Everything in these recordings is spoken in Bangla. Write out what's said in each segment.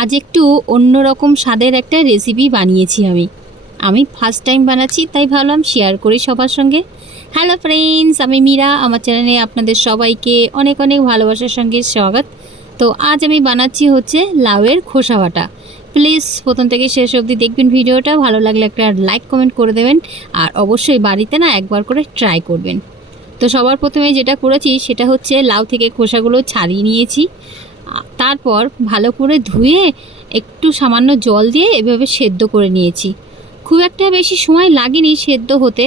আজ একটু অন্যরকম স্বাদের একটা রেসিপি বানিয়েছি আমি। আমি ফার্স্ট টাইম বানাচ্ছি, তাই ভাবলাম শেয়ার করি সবার সঙ্গে। হ্যালো ফ্রেন্ডস আমি মীরা। আমার চ্যানেলে আপনাদের সবাইকে অনেক অনেক ভালোবাসার সঙ্গে স্বাগত। তো আজ আমি বানাচ্ছি হচ্ছে লাউয়ের খোসা বাটা। প্লিজ প্রথম থেকে শেষ অবধি দেখবেন ভিডিওটা। ভালো লাগলে একটা লাইক কমেন্ট করে দেবেন। আর অবশ্যই বাড়িতে না একবার করে ট্রাই করবেন। তো সবার প্রথমে যেটা করেছি, সেটা হচ্ছে লাউ থেকে খোসাগুলো ছাড়িয়ে নিয়েছি। তারপর ভালো করে ধুয়ে একটু সামান্য জল দিয়ে এভাবে সেদ্ধ করে নিয়েছি। খুব একটা বেশি সময় লাগেনি সেদ্ধ হতে।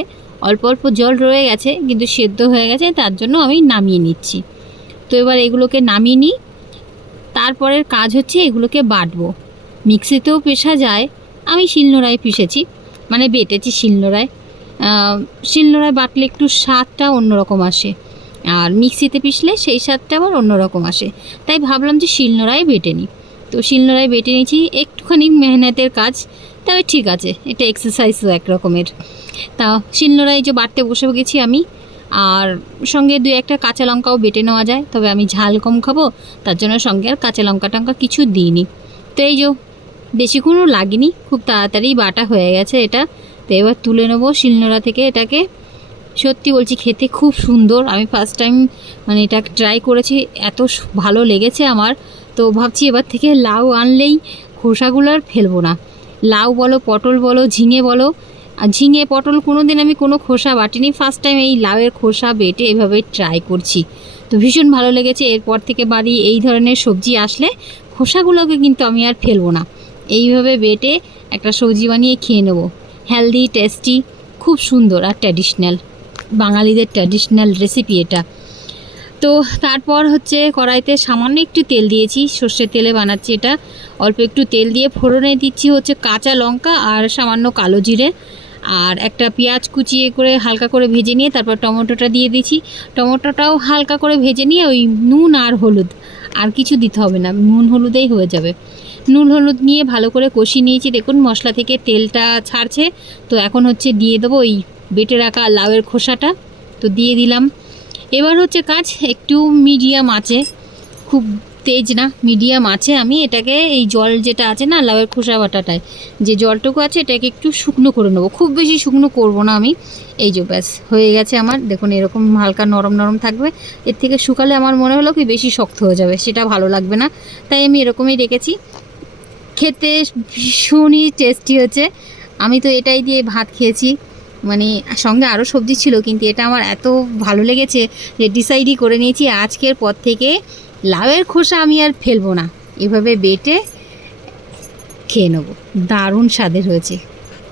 অল্প অল্প জল রয়ে গেছে, কিন্তু সেদ্ধ হয়ে গেছে, তার জন্য আমি নামিয়ে নিচ্ছি। তো এবার এগুলোকে নামিয়ে নিই। তারপরের কাজ হচ্ছে এগুলোকে বাটবো। মিক্সিতেও পেশা যায়। আমি শিলনোড়ায় পিষেছি মানে বেটেছি শিলনোড়ায়। শিলনোড়ায় বাটলে একটু স্বাদটা অন্যরকম আসে। আর মিক্সিতে পিষলে সেই স্বাদটা আবার অন্যরকম আসে। তাই ভাবলাম যে শিলনোড়ায় বেটে নিই। তো শিলনোড়ায় বেটে নিয়েছি, একটুখানি মেহনতের কাজ, তবে ঠিক আছে, এটা এক্সারসাইজও এক রকমের। তা শিলনোড়ায় যে বাটতে বসে গেছি আমি, আর সঙ্গে দু একটা কাঁচা লঙ্কাও বেটে নেওয়া যায়, তবে আমি ঝাল কম খাব, তার জন্য সঙ্গে আর কাঁচা লঙ্কা টঙ্কা কিছু দিইনি। তো এই যে বেশিক্ষণও লাগেনি, খুব তাড়াতাড়ি বাটা হয়ে গেছে এটা। তো এবার তুলে নেব শিলনোড়া থেকে এটাকে। সত্যি বলছি, খেতে খুব সুন্দর। আমি ফার্স্ট টাইম মানে এটা ট্রাই করেছি, এত ভালো লেগেছে আমার। তো ভাবছি এবার থেকে লাউ আনলেই খোসাগুলো আর ফেলব না। লাউ বলো, পটল বলো, ঝিঙে বলো। আর ঝিঙে, পটল কোনো দিন আমি কোনো খোসা বাটিনি। ফার্স্ট টাইম এই লাউয়ের খোসা বেটে এভাবে ট্রাই করছি। তো ভীষণ ভালো লেগেছে। এরপর থেকে বাড়ি এই ধরনের সবজি আসলে খোসাগুলোকে কিন্তু আমি আর ফেলব না। এইভাবে বেটে একটা সবজি বানিয়ে খেয়ে নেব। হেলদি টেস্টি খুব সুন্দর আর ট্র্যাডিশনাল বাঙালিদের ট্র্যাডিশনাল রেসিপি এটা। তো তারপর হচ্ছে কড়াইতে সামান্য একটু তেল দিয়েছি, সর্ষের তেলে বানাচ্ছি এটা। অল্প একটু তেল দিয়ে ফোড়নে দিচ্ছি হচ্ছে কাঁচা লঙ্কা আর সামান্য কালো জিরে। আর একটা পেঁয়াজ কুচিয়ে করে হালকা করে ভেজে নিয়ে তারপর টমেটোটা দিয়ে দিচ্ছি। টমেটোটাও হালকা করে ভেজে নিয়ে ওই নুন আর হলুদ। আর কিছু দিতে হবে না, নুন হলুদেই হয়ে যাবে। নুন হলুদ নিয়ে ভালো করে কষিয়ে নিয়েছি। দেখুন মশলা থেকে তেলটা ছাড়ছে। তো এখন হচ্ছে দিয়ে দেবো ওই বেটে রাখা লাউয়ের খোসাটা, তো দিয়ে দিলাম। এবার হচ্ছে কাজ একটু মিডিয়াম আছে, খুব তেজ না, মিডিয়াম আছে আমি এটাকে এই জল যেটা আছে না লাউয়ের খোসা বাটাটায়, যে জলটুকু আছে এটাকে একটু শুকনো করে নেব। খুব বেশি শুকনো করব না আমি। এই যে ব্যাস, হয়ে গেছে আমার। দেখুন এরকম হালকা নরম নরম থাকবে। এর থেকে শুকালে আমার মনে হলো কি বেশি শক্ত হয়ে যাবে, সেটা ভালো লাগবে না। তাই আমি এরকমই রেখেছি। খেতে ভীষণই টেস্টি হচ্ছে আমি তো এটাই দিয়ে ভাত খেয়েছি। মানে সঙ্গে আরও সবজি ছিল, কিন্তু এটা আমার এত ভালো লেগেছে যে ডিসাইডই করে নিয়েছি, আজকের পর থেকে লাউয়ের খোসা আমি আর ফেলব না। এভাবে বেটে খেয়ে নেব। দারুণ স্বাদের হয়েছে।